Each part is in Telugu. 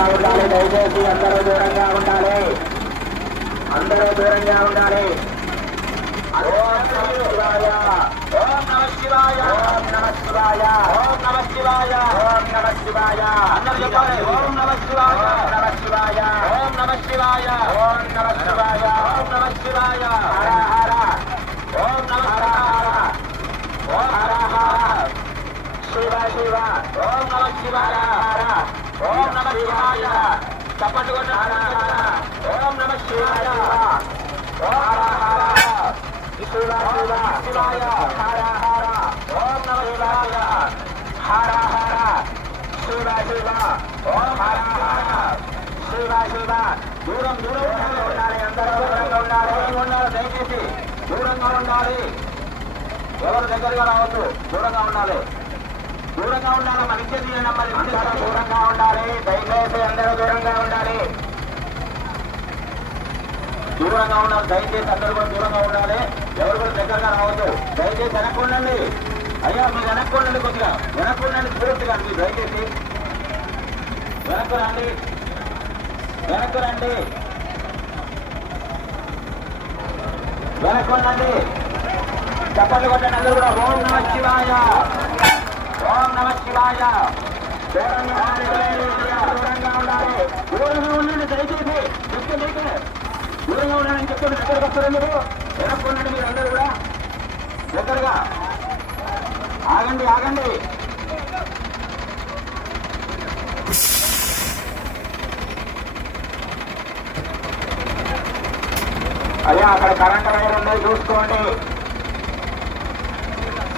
దూరంగా ఉండాలి. దయచేసి అందరూ దూరంగా ఉండాలి. అందరూ దూరంగా ఉండాలి. ఓం నమ శివాయ. ఓం నమ శివాయ. ఓం నమ శివాయ. ఓం నమ శివాయ. ఓం నమ శివాయ. అందరూ చెప్పాలి. ఓం నమ శివాయ. ఓం నమ శివాయ. ఓం నమ శివాయ. ఓం నమ శివాయ. ఓం నమ శివాయ. హర హర. ఓం నమ శివాయ. ఓం హర హర. శివ శివ. ఓం నమ శివాయ. హర. ఓం నమ శివాయ. చప్పట్లు కొట్టు. హర హర. ఓం నమ శివాయ. ఓం హర హర. శివ శివ. శివాయ. హర హర. ఓం నమ శివాయ. హర హర. శివ శివ. ఓం హర హర. శివ శివ. దూరం దూరంగా ఉండాలి. అందరూ దూరంగా ఉండాలి. దయచేసి దూరంగా ఉండాలి. ఎవరు దగ్గరగా రావద్దు. దూరంగా ఉండాలి. దూరంగా ఉండాలి. మన ఇచ్చేది అందరూ దూరంగా ఉండాలి. దయచేసి అందరూ దూరంగా ఉండాలి. దూరంగా ఉండాలి. దయచేసి అందరూ కూడా దూరంగా ఉండాలి. ఎవరు కూడా దగ్గరగా రావద్దు. దయచేసి వెనక్కు ఉండండి. అయ్యా మీరు వెనక్కు ఉండండి. కొద్దిగా వెనక్కు ఉండండి. పూర్తిగా మీరు దయచేసి వెనక్కు రండి. వెనక్కు రండి. వెనక్కు ఉండండి. చప్పట్లు కొట్టండి. అందరూ కూడా ఓం నమ శివాయ. ఓం నమ శివాయ. దూరంగా ఉండాలి. దూరంగా ఉండండి. దయచేసి చెప్తే మీకు దూరంగా ఉండాలని చెప్తే దగ్గరకు వస్తారు. మీరు వెనక్కు ఉండండి. మీరు అందరూ కూడా దగ్గరగా ఆగండి. ఆగండి. అయ్యా అక్కడ కరెంట్ వైర్ ఉన్నాయి చూసుకోండి.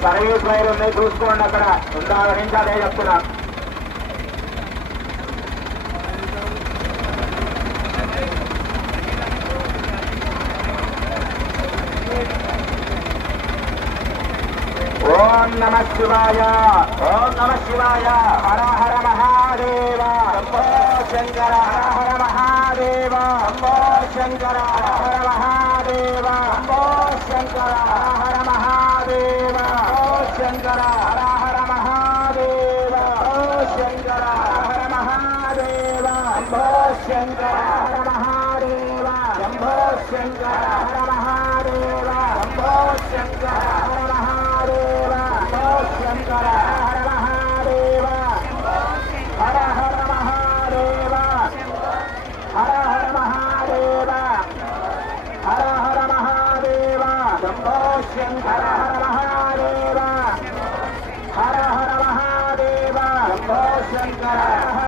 సర్వీస్ వైర్ ఉన్నాయి చూసుకోండి. అక్కడ ఇందాక నుంచి అదే చెప్తున్నా. ఓం నమ శివాయ. ఓం నమ శివాయ. హర హర మహాదేవ. శంభో శంకర. హర హర మహాదేవ. శంభో శంకర. హర హర మహాదేవ. శంభో శంకర. హర హర మహాదేవ. శంకర. హర హర మహాదేవ. శంకర. హర హర మహాదేవ. శంభో శంకర.